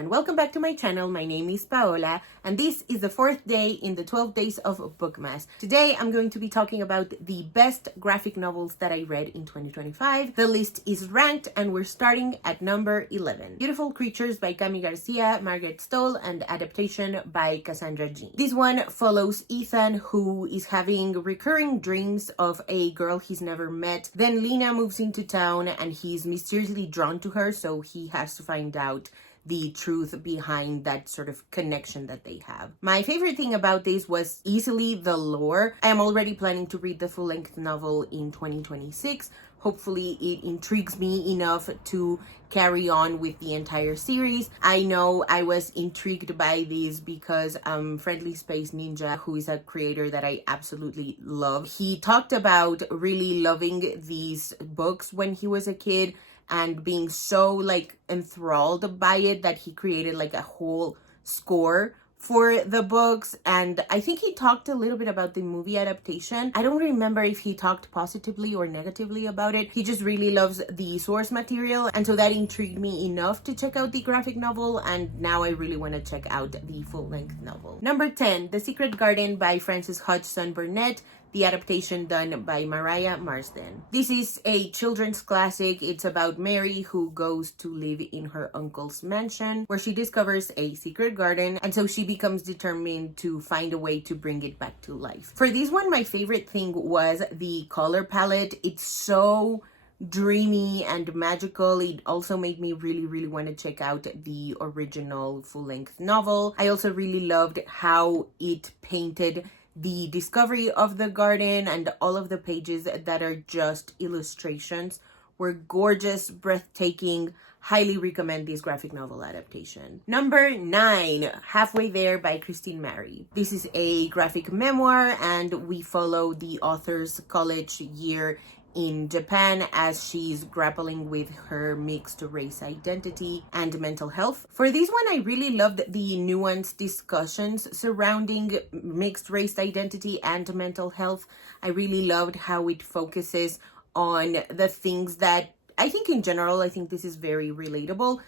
everyone, welcome back to my channel. My name is Paola and this is the 4th day in the 12 Days of Bookmas. Today I'm going to be talking about the best graphic novels that I read in 2025. The list is ranked and we're starting at number 11. Beautiful Creatures by Cami Garcia, Margaret Stoll, and adaptation by Cassandra Jean. This one follows Ethan, who is having recurring dreams of a girl he's never met. Then Lena moves into town and he's mysteriously drawn to her, so he has to find out the truth behind that sort of connection that they have. My favorite thing about this was easily the lore. I am already planning to read the full-length novel in 2026. Hopefully it intrigues me enough to carry on with the entire series. I know I was intrigued by this because Friendly Space Ninja, who is a creator that I absolutely love, he talked about really loving these books when he was a kid and being so enthralled by it that he created a whole score for the books. And I think he talked a little bit about the movie adaptation. I don't remember if he talked positively or negatively about it. He just really loves the source material, and so that intrigued me enough to check out the graphic novel, and now I really want to check out the full-length novel. Number 10, The Secret Garden by Frances Hodgson Burnett, the adaptation done by Mariah Marsden. This is a children's classic. It's about Mary, who goes to live in her uncle's mansion where she discovers a secret garden, and so she becomes determined to find a way to bring it back to life. For this one, my favorite thing was the color palette. It's so dreamy and magical. It also made me really want to check out the original full-length novel. I also really loved how it painted the discovery of the garden, and all of the pages that are just illustrations were gorgeous, breathtaking. Highly recommend this graphic novel adaptation. Number 9, Halfway There by Christine Mary. This is a graphic memoir and we follow the author's college year in Japan as she's grappling with her mixed race identity and mental health. For this one, I really loved the nuanced discussions surrounding mixed race identity and mental health. I really loved how it focuses on the things that I think in general, I think this is very relatable.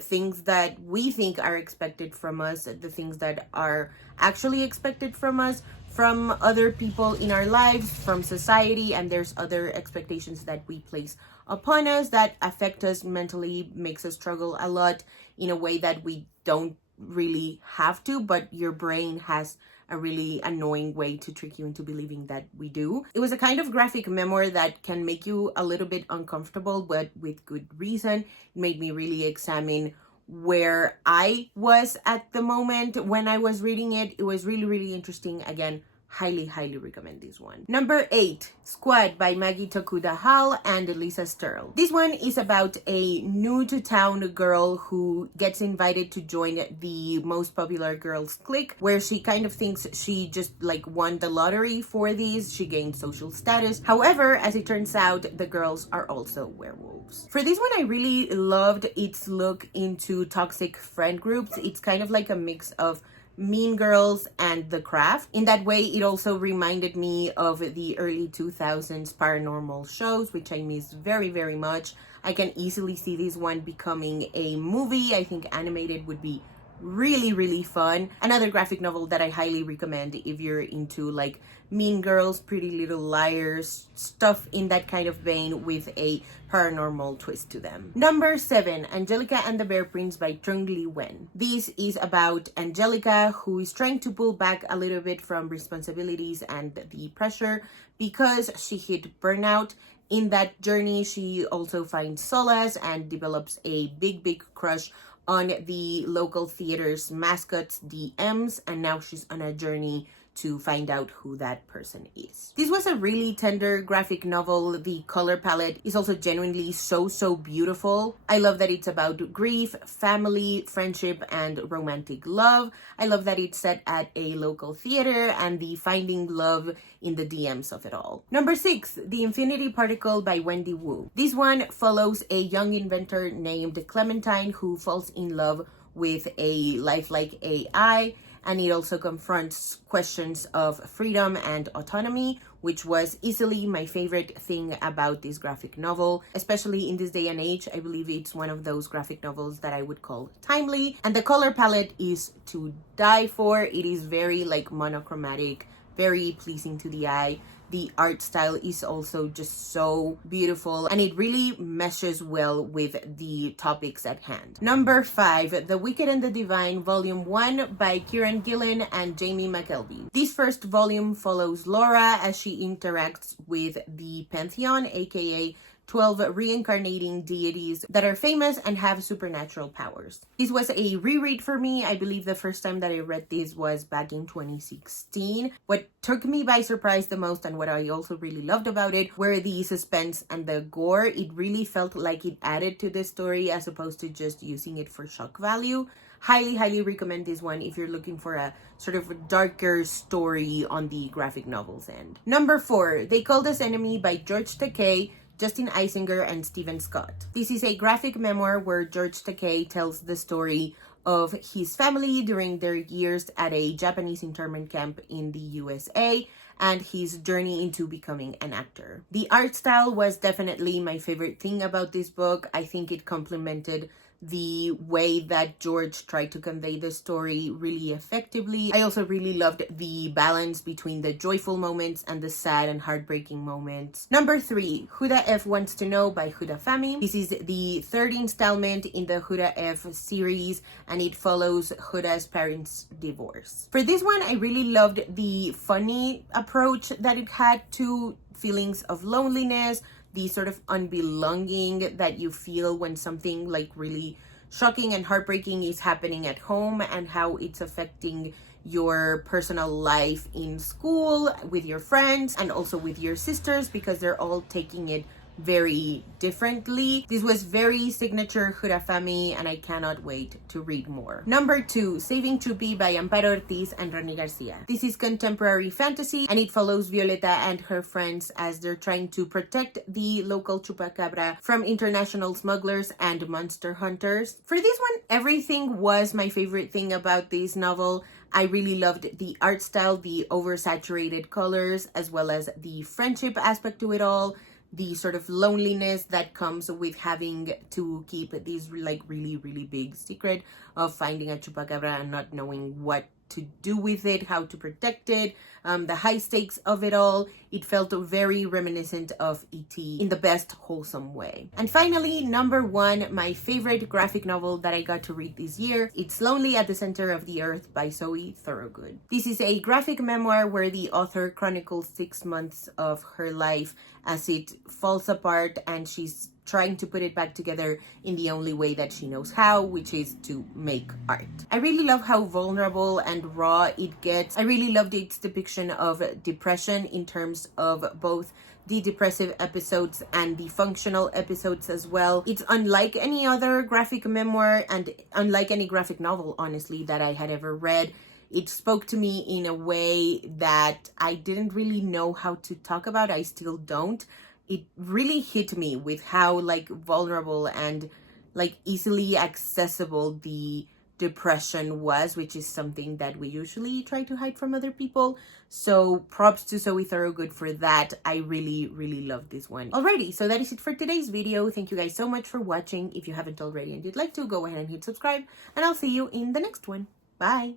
Things that we think are expected from us, the things that are actually expected from us, from other people in our lives, from society, and there's other expectations that we place upon us that affect us mentally, makes us struggle a lot in a way that we don't really have to, but your brain has a really annoying way to trick you into believing that we do. It was a kind of graphic memoir that can make you a little bit uncomfortable, but with good reason. It made me really examine where I was at the moment when I was reading it. It was really interesting. Again, highly recommend this one. Number 8, Squad by Maggie Tokuda Hall and Lisa Sterl. This one is about a new to town girl who gets invited to join the most popular girls clique, where she kind of thinks she just won the lottery for these. She gained social status. However, as it turns out, the girls are also werewolves. For this one, I really loved its look into toxic friend groups. It's kind of like a mix of Mean Girls and The Craft. In that way, it also reminded me of the early 2000s paranormal shows, which I miss very much. I can easily see this one becoming a movie. I think animated would be really fun. Another graphic novel that I highly recommend if you're into Mean Girls, Pretty Little Liars, stuff in that kind of vein with a paranormal twist to them. Number 7, Angelica and the Bear Prince by Trung Le Wen. This is about Angelica, who is trying to pull back a little bit from responsibilities and the pressure because she hit burnout. In that journey, she also finds solace and develops a big crush on the local theater's mascots, the M's, and now she's on a journey to find out who that person is. This was a really tender graphic novel. The color palette is also genuinely so beautiful. I love that it's about grief, family, friendship, and romantic love. I love that it's set at a local theater and the finding love in the DMs of it all. Number 6, The Infinity Particle by Wendy Wu. This one follows a young inventor named Clementine who falls in love with a lifelike AI, and it also confronts questions of freedom and autonomy, which was easily my favorite thing about this graphic novel, especially in this day and age. I believe it's one of those graphic novels that I would call timely, and the color palette is to die for. It is very like monochromatic, very pleasing to the eye. The art style is also just so beautiful, and it really meshes well with the topics at hand. Number 5, The Wicked and the Divine, Volume 1 by Kieran Gillen and Jamie McKelvey. This first volume follows Laura as she interacts with the Pantheon, aka 12 reincarnating deities that are famous and have supernatural powers. This was a reread for me. I believe the first time that I read this was back in 2016. What took me by surprise the most, and what I also really loved about it, were the suspense and the gore. It really felt like it added to the story as opposed to just using it for shock value. Highly recommend this one if you're looking for a sort of darker story on the graphic novels end. Number 4, They Called Us Enemy by George Takei, Justin Eisinger, and Stephen Scott. This is a graphic memoir where George Takei tells the story of his family during their years at a Japanese internment camp in the USA and his journey into becoming an actor. The art style was definitely my favorite thing about this book. I think it complemented the way that George tried to convey the story really effectively. I also really loved the balance between the joyful moments and the sad and heartbreaking moments. Number 3, Huda F Wants to Know by Huda Fami. This is the third installment in the Huda F series, and it follows Huda's parents' divorce. For this one, I really loved the funny approach that it had to feelings of loneliness, the sort of unbelonging that you feel when something like really shocking and heartbreaking is happening at home, and how it's affecting your personal life in school, with your friends, and also with your sisters, because they're all taking it very differently. This was very signature Huda Fami, and I cannot wait to read more. Number 2, Saving Chupi by Amparo Ortiz and Rani Garcia. This is contemporary fantasy, and it follows Violeta and her friends as they're trying to protect the local chupacabra from international smugglers and monster hunters. For this one, everything was my favorite thing about this novel. I really loved the art style, the oversaturated colors, as well as the friendship aspect to it all, the sort of loneliness that comes with having to keep this like really big secret of finding a chupacabra and not knowing what to do with it, how to protect it, the high stakes of it all. It felt very reminiscent of E.T. in the best wholesome way. And finally, number 1, my favorite graphic novel that I got to read this year. It's Lonely at the Center of the Earth by Zoe Thorogood. This is a graphic memoir where the author chronicles 6 months of her life as it falls apart, and she's trying to put it back together in the only way that she knows how, which is to make art. I really love how vulnerable and raw it gets. I really loved its depiction of depression in terms of both the depressive episodes and the functional episodes as well. It's unlike any other graphic memoir and unlike any graphic novel, honestly, that I had ever read. It spoke to me in a way that I didn't really know how to talk about. I still don't. It really hit me with how like vulnerable and like easily accessible the depression was, which is something that we usually try to hide from other people. So props to Zoe Thorogood for that. I really love this one. Alrighty, so that is it for today's video. Thank you guys so much for watching. If you haven't already and you'd like to, go ahead and hit subscribe, and I'll see you in the next one. Bye.